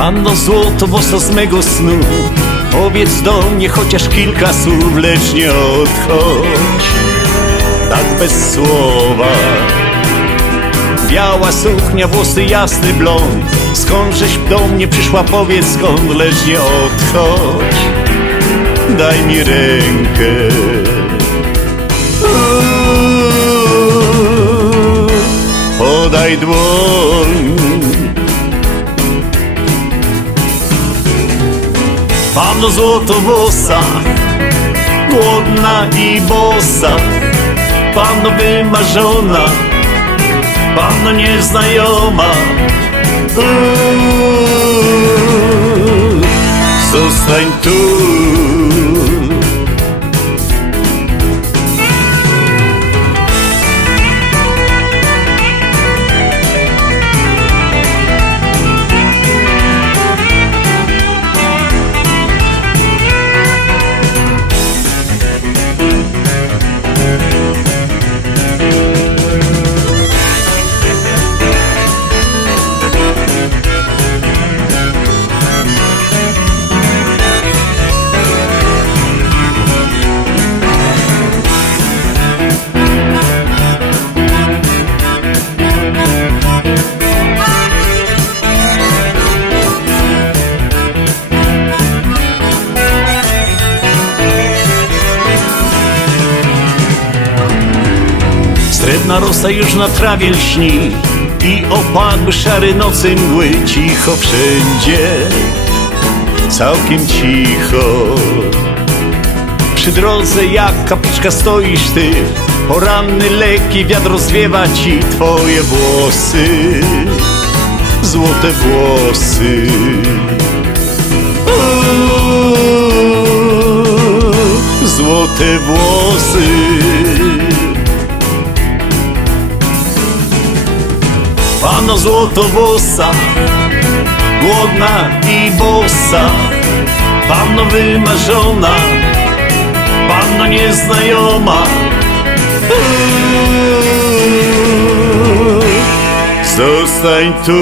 Panno złoto włosa z mego snu. Powiedz do mnie chociaż kilka słów, lecz nie odchodź. Tak bez słowa. Biała suknia, włosy jasny blond. Skądżeś do mnie przyszła, powiedz skąd, lecz nie odchodź. Daj mi rękę. Podaj dłoń Panno złotowłosa Głodna i bosa. Panno wymarzona Panno nieznajoma. Uuu, Zostań tu Srebrna rosa już na trawie lśni I opadły szare nocy mgły Cicho wszędzie. Całkiem cicho. Przy drodze jak kapliczka stoisz ty Poranny lekki wiatr rozwiewa ci Twoje włosy. Złote włosy. Złote włosy Panno złotowłosa Głodna i bosa. Panno wymarzona Panno nieznajoma. Zostań tu